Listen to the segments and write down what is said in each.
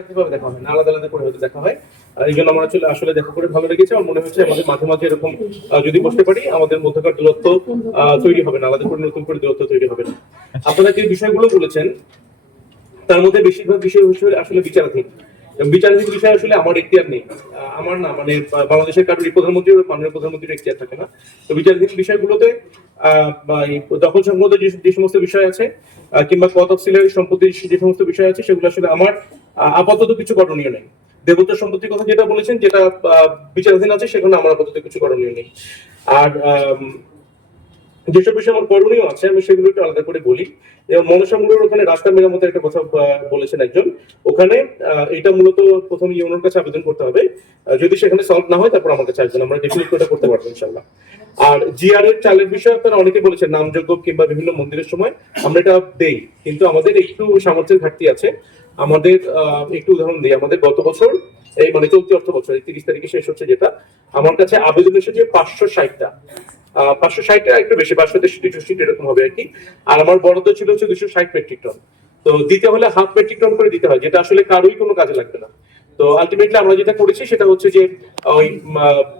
কিভাবে দেখা হয় না, আলাদা আলাদা করে হয়তো দেখা হয়। এই জন্য আমার আসলে দেখা করে ভালো লেগেছে। আমার মনে হচ্ছে আমাদের মাঝে মাঝে এরকম যদি বসতে পারি, আমাদের মধ্যকার দূরত্ব তৈরি হবে না, আলাদা করে নতুন করে দূরত্ব তৈরি হবে না। আপনারা যে বিষয়গুলো বলেছেন তার মধ্যে বেশিরভাগ বিষয় হচ্ছে আসলে বিচারাধীন। বিচারাধীন বিষয় আসলে আমার এখতিয়ার নেই, আমার না, মানে বাংলাদেশের কারোর প্রধানমন্ত্রী মাননীয় প্রধানমন্ত্রীর এখতিয়ার থাকে না। তো বিচারাধীন বিষয়গুলোতে দখল সংক্রান্ত যে সমস্ত বিষয় আছে, কিংবা ক তফসিলের সম্পত্তির যে সমস্ত বিষয় আছে, সেগুলো আসলে আমার আপাতত কিছু করণীয় নেই। দেবত্ব সম্পত্তির কথা যেটা বলেছেন, যেটা বিচারাধীন আছে, সেখানে আমার আপাতত কিছু করণীয় নেই। আর যেসব বিষয় আমার করণীয় আছে আমি সেগুলো একটু আলাদা করে বলি। যেমন মনসামুড়ের ওখানে রাস্তা মেরামতের একটা কথা বলেছেন একজন, ওখানে এটা মূলত প্রথম ইউনোর কাছে আবেদন করতে হবে। যদি সেখানে সলভ না হয় তারপর আমার কাছে আসবেন, আমরা ডেফিনেটলি এটা করতে পারবো ইনশাল্লাহ। আর জিআর এর চালের বিষয়ে আপনারা অনেকে বলেছেন নামযোগ্য কিংবা বিভিন্ন মন্দিরের সময় আমরা এটা দেই, কিন্তু আমাদের একটু সামর্থ্যের ঘাটতি আছে। আমাদের একটু উদাহরণ দিই, আমাদের গত বছর এই মানে চলতি অর্থ বছর 30 তারিখে শেষ হচ্ছে, যেটা আমার কাছে আবেদন এসেছে 560টা। 560টা একটু বেশি, 563 এরকম হবে আর কি। আর আমার বরাদ্দ ছিল হচ্ছে 260 মেট্রিক টন। তো দিতে হলে হাফ মেট্রিক টন করে দিতে হয়, যেটা আসলে কারোই কোনো কাজে লাগবে না। তো আলটিমেটলি আমরা যেটা করেছি সেটা হচ্ছে যে ওই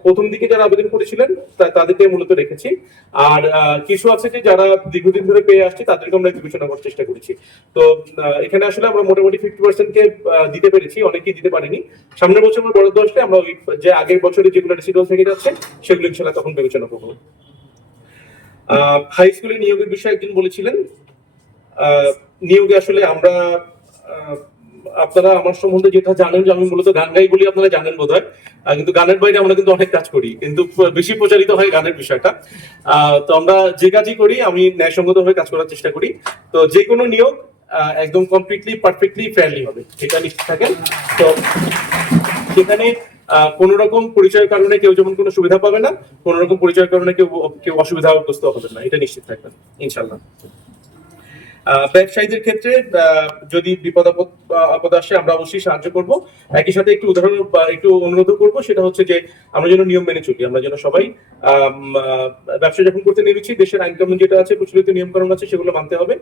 প্রথম দিকে যারা আবেদন করেছিলেন তাদেরকে মূলত রেখেছি। আর কিছু আছে যে যারা দীর্ঘদিন ধরে পেয়ে আসছে তাদেরকে আমরা বিবেচনা করার চেষ্টা করেছি। তো এখানে আসলে আমরা মোটামুটি 50% কে দিতে পেরেছি, অনেকেই দিতে পারিনি। সামনের বছর আমরা বরাদ্দ আসলে আমরা ওই যে আগের বছরে যেগুলো রেসিডুয়াল থেকে যাচ্ছে সেগুলো ইনশাল্লাহ তখন বিবেচনা করবো। হাই স্কুলে নিয়োগের বিষয়ে একজন বলেছিলেন, নিয়োগে আসলে আমরা আপনারা আমার সম্বন্ধে যেটা জানেন যে আমি মূলত গান গাই বলি, আপনারা জানেন বোধহয়। কিন্তু গানের বাইরে আমরা কিন্তু অনেক কাজ করি, কিন্তু বেশি প্রচারিত হয় গানের বিষয়টা। তো আমরা যে কাজই করি আমি ন্যায়সঙ্গত ভাবে কাজ করার চেষ্টা করি। তো যে কোনো নিয়োগ একদম কমপ্লিটলি পারফেক্টলি ফেয়ারলি হবে, এটা নিশ্চিত থাকেন। তো সেখানে কোন রকম পরিচয়ের কারণে কেউ যেমন কোনো সুবিধা পাবে না, কোন রকম পরিচয়ের কারণে কেউ কেউ অসুবিধাগ্রস্ত হবে না, এটা নিশ্চিত থাকবেন ইনশাল্লাহ। ব্যবসায়ীদের ক্ষেত্রে যদি বিপদ আপদ আসে আমরা অবশ্যই সাহায্য করব। একই সাথে একটু উদাহরণ একটু অনুরোধ করব, সেটা হচ্ছে যে আমরা যেন নিয়ম মেনে চলি, আমরা যেন সবাই ব্যবসা যখন করতে নেমেছি দেশের আইন কানুন যেটা আছে, প্রচলিত নিয়ম কানুন আছে, সেগুলো মানতে হবে।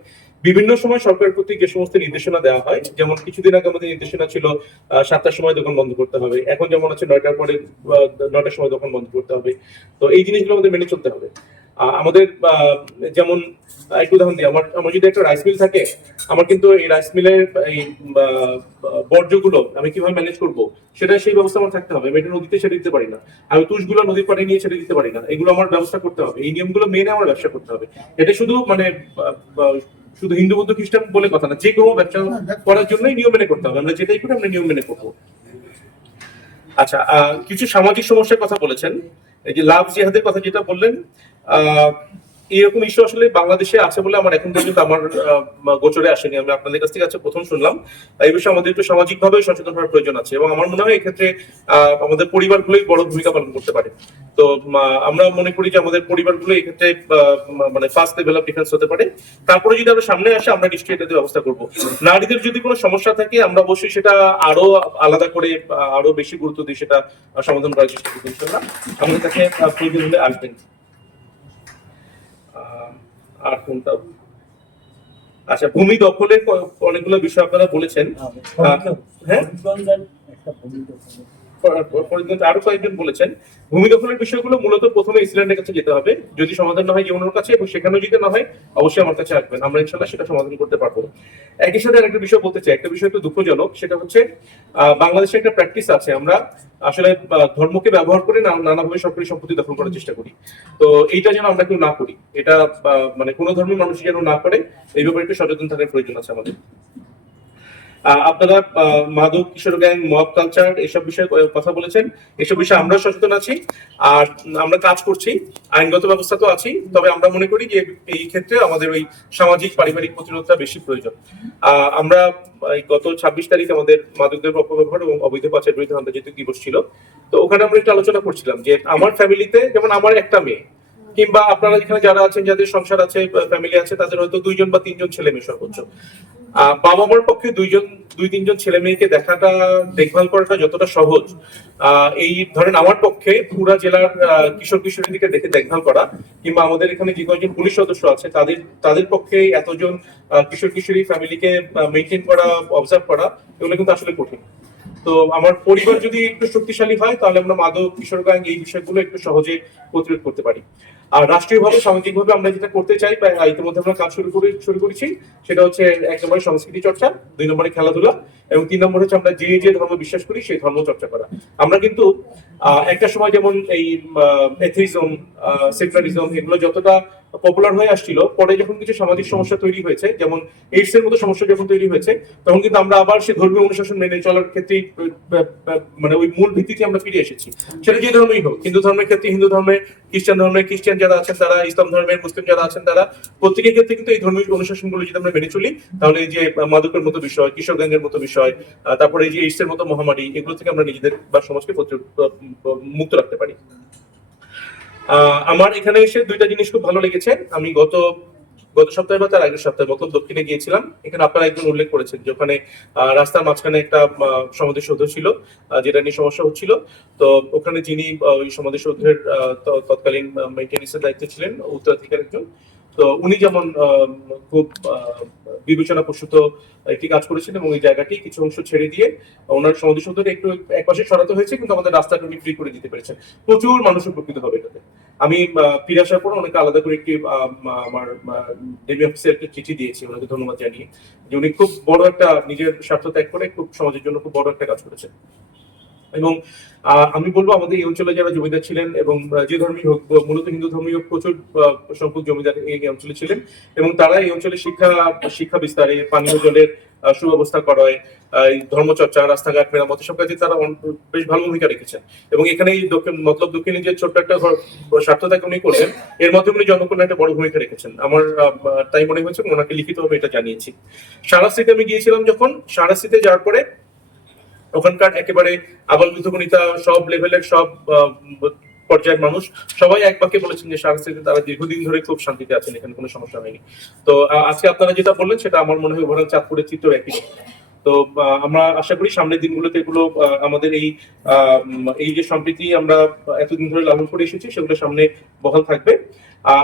বিভিন্ন সময় সরকার কর্তৃক যে সমস্ত নির্দেশনা দেওয়া হয়, যেমন কিছুদিন আগে আমাদের নির্দেশনা ছিল 7টার সময় দোকান বন্ধ করতে হবে, এখন যেমন আছে 9টার পরে 9টার সময় দোকান বন্ধ করতে হবে। তো এই জিনিসগুলো আমাদের মেনে চলতে হবে। আমাদের যেমন একটু উদাহরণ দিই, আমার যদি একটা রাইস মিল থাকে, আমার কিন্তু এই রাইস মিলের এই বর্জ্যগুলো আমি কিভাবে ম্যানেজ করব, সেটা সেই ব্যবস্থা আমার থাকতে হবে। আমি এটা নদীতে ছেড়ে দিতে পারি না, আমি তুষগুলো নদীর পাড়ে নিয়ে ছেড়ে দিতে পারি না, এগুলো আমার ব্যবস্থা করতে হবে। এই নিয়মগুলো মেনে আমার ব্যবসা করতে হবে। এটা শুধু মানে শুধু হিন্দু বৌদ্ধ খ্রিস্টান বলে কথা না, যে কোনো ব্যবসা করার জন্যই নিয়ম মেনে করতে হবে। আমরা যেটাই করি আমরা নিয়ম মেনে করবো। আচ্ছা, কিছু সামাজিক সমস্যার কথা বলেছেন, এই যে লাভ জিহাদের কথা যেটা বললেন, এরকম ইস্যু আসলে বাংলাদেশে আছে বলে আমার এখন পর্যন্ত আমার গোচরে আসেনি। আমি আপনাদের কাছ থেকে প্রথম শুনলাম। এই বিষয়ে আমাদের একটু সামাজিক ভাবে সচেতন হওয়ার প্রয়োজন আছে, এবং আমার মনে হয় এক্ষেত্রে আমাদের পরিবারগুলোই বড় ভূমিকা পালন করতে পারে। তো আমরা মনে করি যে আমাদের পরিবারগুলো এক্ষেত্রে মানে ফার্স্ট লেভেল অফ ডিফেন্স হতে পারে। তারপরে যদি আমরা সামনে আসে আমরা নিশ্চয়ই এটাতে ব্যবস্থা করব। নারীদের যদি কোনো সমস্যা থাকে আমরা অবশ্যই সেটা আরো আলাদা করে আরো বেশি গুরুত্ব দিয়ে সেটা সমাধান করার চেষ্টা করবো ইনশাআল্লাহ। আমাদের কাছে প্রয়োজন হলে আসবেন। আর কোনটা, আচ্ছা, ভূমি দখলের অনেকগুলো বিষয় আপনারা বলেছেন। হ্যাঁ, আরো কয়েকজন বলেছেন ভূমি দখলের বিষয়গুলো মূলত প্রথমে ইসল্যান্ডের কাছে যেতে হবে, যদি সমাধান না হয় ইউনোর কাছে, এবং সেখানেও যদি না হয় অবশ্যই আমার কাছে আসবেন, আমরা ইনশাল্লাহ সেটা সমাধান করতে পারবো। একই সাথে আরেকটা বিষয় বলতে চাই, একটা বিষয় একটু দুঃখজনক, সেটা হচ্ছে বাংলাদেশে একটা প্র্যাকটিস আছে, আমরা আসলে ধর্মকে ব্যবহার করে নানাভাবে সরকারি সম্পত্তি দখল করার চেষ্টা করি। তো এইটা যেন আমরা কেউ না করি, এটা মানে কোনো ধর্মের মানুষ যেন না করে, এই ব্যাপারে একটু সচেতন থাকার প্রয়োজন আছে আমাদের। আপনারা মাদক, কিশোর গ্যাং, মব কালচার এসব বিষয়ে কথা বলেছেন, এসব বিষয়ে আমরা সচেতন আছি আর আমরা কাজ করছি, আইনগত ব্যবস্থা তো আছি, তবে আমরা মনে করি যে এই ক্ষেত্রে আমাদের ওই সামাজিক পারিবারিক প্রতিরোধটা বেশি প্রয়োজন। আমরা গত 26 তারিখ আমাদের মাদক দ্রব্য অপব্যবহার এবং অবৈধ পাচারের বিরুদ্ধে আন্তর্জাতিক দিবস ছিল। তো ওখানে আমরা একটু আলোচনা করছিলাম যে আমার ফ্যামিলিতে যেমন আমার একটা মেয়ে, কিংবা আপনারা এখানে যারা আছেন যাদের সংসার আছে, ফ্যামিলি আছে, তাদের হয়তো 2জন বা 3জন ছেলে মেয়ে সর্বোচ্চ। বাবা মার পক্ষে দুই তিনজন ছেলে মেয়েকে দেখাটা, দেখভাল করাটা যতটা সহজ, এই ধরেন আমার পক্ষে পুরা জেলার কিশোর কিশোরীদেরকে দেখভাল করা, কিংবা আমাদের এখানে যে কয়েকজন পুলিশ সদস্য আছে তাদের পক্ষে এতজন কিশোর কিশোরী ফ্যামিলিকে মেনটেন করা, অবজার্ভ করা, এগুলো কিন্তু আসলে কঠিন। তো আমার পরিবার যদি একটু শক্তিশালী হয়, তাহলে আমরা মাদক, কিশোর গ্যাং, এই বিষয়গুলো একটু সহজে প্রতিরোধ করতে পারি। আর রাষ্ট্রীয়ভাবে, সামাজিকভাবে আমরা যেটা করতে চাই, বা ইতিমধ্যে আমরা কাজ শুরু করেছি, সেটা হচ্ছে 1 নম্বরে সংস্কৃতি চর্চা, 2 নম্বরে খেলাধুলা, এবং 3 নম্বর হচ্ছে আমরা যে ধর্ম বিশ্বাস করি সেই ধর্ম চর্চা করা। আমরা কিন্তু একটা সময় যেমন এই এথিজম, সেকুলারিজম, এগুলো যতটা পপুলার হয়ে আসছিল, পরে যখন কিছু সামাজিক সমস্যা তৈরি হয়েছে, যেমন এইডস এর মতো সমস্যা যখন তৈরি হয়েছে, তখন কিন্তু আমরা আবার সেই ধর্মীয় অনুশাসন মেনে চলার ক্ষেত্রে মানে ওই মূল ভিত্তিতে আমরা ফিরে এসেছি। সেটা যে ধর্মই হোক, হিন্দু ধর্মের ক্ষেত্রে হিন্দু ধর্মে, খ্রিস্টান যারা আছেন তারা, ইসলাম ধর্মের মুসলিম যারা আছেন তারা, প্রত্যেকের ক্ষেত্রে কিন্তু এই ধর্মীয় অনুশাসনগুলো যদি আমরা মেনে চলি, তাহলে এই যে মাদকের মতো বিষয়, কিশোর গ্যাংয়ের মতো বিষয়, তারপরে এই যে এইডস এর মতো মহামারী, এগুলো থেকে আমরা নিজেদের বা সমাজকে মুক্ত রাখতে পারি। আমার এখানে এসে 2টা জিনিস খুব ভালো লেগেছে। আমি গত সপ্তাহে বা তার আগের সপ্তাহে মতলব দক্ষিণে গিয়েছিলাম। এখানে আপনারা একজন উল্লেখ করেছেন যে ওখানে রাস্তার মাঝখানে একটা সমাধিসৌধ ছিল, যেটা নিয়ে সমস্যা হচ্ছিল। তো ওখানে যিনি ওই সমাধিসৌধের তৎকালীন মেইনটেনেন্সের দায়িত্বে ছিলেন, উত্তরাধিকার একজন, তো উনি যেমন খুব বিবেচনা প্রসূত একটি কাজ করেছেন, এবং এই জায়গাটি কিছু অংশ ছেড়ে দিয়ে ওনার সমাধিসৌধটা একটু একপাশে সরাতে হয়েছে, কিন্তু আমাদের রাস্তাটা উনি ফ্রি করে দিতে পেরেছেন। প্রচুর মানুষ উপকৃত হবে এটাতে। আমি ফিরে আসার পর অনেকে আলাদা করে একটি আমার ডিবি অফিসে একটা চিঠি দিয়েছি ওনাকে ধন্যবাদ জানিয়ে, যে উনি খুব বড় একটা নিজের স্বার্থ ত্যাগ করে খুব সমাজের জন্য খুব বড় একটা কাজ করেছেন। এবং আমি বলবো আমাদের এই অঞ্চলে যারা জমিদার ছিলেন, এবং যে ধর্মী হোক, মূলত হিন্দু ধর্মীয় প্রচুর সংখ্যক জমিদার এই অঞ্চলে ছিলেন, এবং তারা এই অঞ্চলে শিক্ষা বিস্তারে, পানীয় জলের সুব্যবস্থা করায়, ধর্মচর্চা, রাস্তাঘাট মেরামত, সব কাজে তারা বেশ ভালো ভূমিকা রেখেছেন। এবং এখানে এই মতলব দক্ষিণে যে ছোট্ট একটা স্বার্থ ত্যাগ উনি করছেন, এর মাধ্যমে উনি জনকল্যাণে একটা বড় ভূমিকা রেখেছেন। আমার তাই মনে হয়েছে, ওনাকে লিখিতভাবে এটা জানিয়েছি। সারাস্তিতে আমি গিয়েছিলাম, যখন সারাস্তিতে যাওয়ার পরে ওখানকার একেবারে আবাল বৃদ্ধ বনিতা, সব লেভেলের, সব পর্যায়ের মানুষ সবাই এক বাক্যে বলেছেন যে সারাস্তিতে তারা দীর্ঘদিন ধরে খুব শান্তিতে আছেন, এখানে কোনো সমস্যা হয়নি। তো আজকে আপনারা যেটা বললেন, সেটা আমার মনে হয় ওভারঅল চাঁদপুরের চিত্র একই। তো আমরা আশা করি সামনের দিনগুলোতে এগুলো আমাদের এই যে সম্প্রীতি আমরা এতদিন ধরে লালন করে এসেছি, সেগুলো সামনে বহাল থাকবে।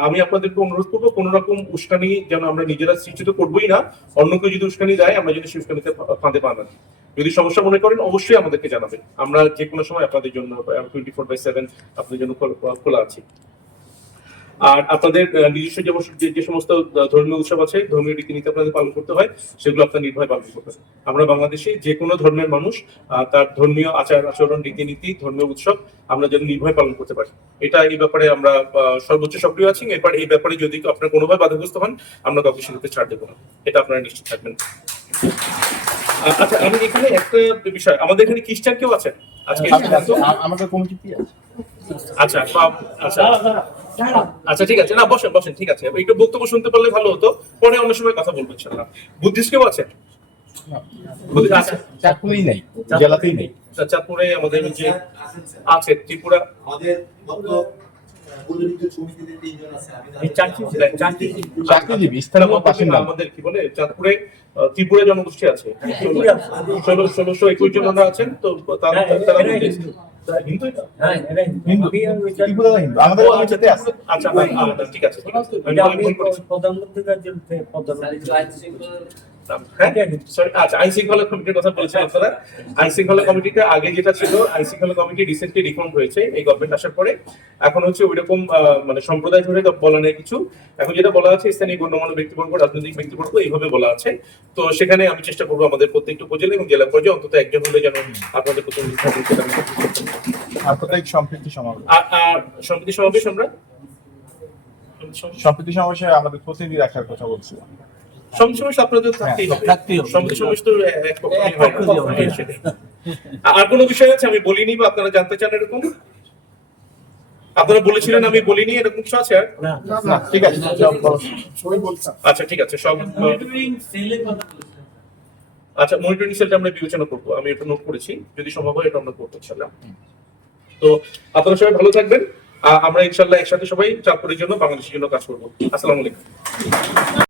আমি আপনাদেরকে অনুরোধ করবো, কোন রকম উস্কানি যেন আমরা নিজেরা সৃষ্টি তো করবোই না, অন্য কেউ যদি উস্কানি দেয়, আমরা যদি সেই উস্কানিতে ফাঁদে পা না দিই। যদি সমস্যা মনে করেন, অবশ্যই আমাদেরকে জানাবেন। আমরা যে কোনো সময় আপনাদের জন্য 24/7 আপনাদের জন্য খোলা আছি। আর আপনাদের নিজস্ব যে সমস্ত ধর্মীয় উৎসব আছে, ধর্মীয় রীতিনীতি আপনাদের পালন করতে হয়, সেগুলো আপনার নির্ভয় পালন করতে হবে। আমরা বাংলাদেশে যে কোনো ধর্মের মানুষ তার ধর্মীয় আচার আচরণ, রীতিনীতি, ধর্মীয় উৎসব আমরা যেন নির্ভয় পালন করতে পারি, এই ব্যাপারে আমরা সর্বোচ্চ সক্রিয় আছি। এরপর এই ব্যাপারে যদি আপনার কোনোভাবে বাধাগ্রস্ত হন, আমরা কাউকে সেটাতে ছাড় দেবো না, এটা আপনারা নিশ্চিত থাকবেন। আচ্ছা, আমি এখানে একটা বিষয়, আমাদের এখানে খ্রিস্টান কেউ আছেন আজকে? আমাদের কমিটি আছে। আচ্ছা আচ্ছা আচ্ছা, ঠিক আছে, না বসেন, ঠিক আছে, একটু বক্তব্য শুনতে পারলে ভালো হতো, পরে অন্য সময় কথা বলবো ইনশাআল্লাহ। বুদ্ধিস্ট কেউ আছে? চাঁদপুরেই নাই, জেলাতেই নেই। চাঁদপুরে আমাদের যে আছে, ত্রিপুরা আমাদের আমাদের কি বলে, চাঁদপুরে ত্রিপুরা জনগোষ্ঠী আছে, 1621 জন ওরা আছেন। তো তারা হিন্দু, আচ্ছা ঠিক আছে, আইন শৃঙ্খলা কমিটির কথা বলেছেন আপনারা। আইন শৃঙ্খলা কমিটিতে আগে যেটা ছিল, আইন শৃঙ্খলা কমিটি রিসেন্টলি রিফর্ম হয়েছে এই গভর্নমেন্ট আসার পরে। এখন হচ্ছে ওইরকম মানে সম্প্রদায় ধরে বলা নেই কিছু, এখন যেটা বলা আছে স্থানীয় গণ্যমান্য ব্যক্তিবর্গ, রাজনৈতিক ব্যক্তিবর্গ, এইভাবে বলা আছে। তো সেখানে আমি চেষ্টা করবো আমাদের প্রত্যেকটা উপজেলা এবং জেলা পর্যায়ে অন্তত একজন হলে যেন আপনাদের প্রতিনিধি থাকেন, সেটা সম্প্রীতি সমাবেশ। আর সম্প্রীতি সমাবেশ, আমরা সম্প্রীতি সমাবেশে আমাদের প্রতিনিধি রাখার কথা বলছিলাম। সমাবেশ আপনাদের থাকতেই হবে, সমাবেশ তো এক পক্ষেই হয় না। আর কোনো বিষয় আছে আমি বলিনি বা আপনারা জানতে চান এরকম? আপনারা বলেছিলেন আমি বলিনি, এরকম কিছু আছে? আর না, ঠিক আছে, আচ্ছা ঠিক আছে, সব আচ্ছা, মনিটরিং সেলটা আমরা বিবেচনা করবো, আমি এটা নোট করেছি, যদি সম্ভব হয় এটা আমরা করতে ইনশাআল্লাহ। তো আপনারা সবাই ভালো থাকবেন, আমরা ইনশাআল্লাহ একসাথে সবাই চাঁদপুরের জন্য, বাংলাদেশের জন্য কাজ করবো। আসসালামু আলাইকুম।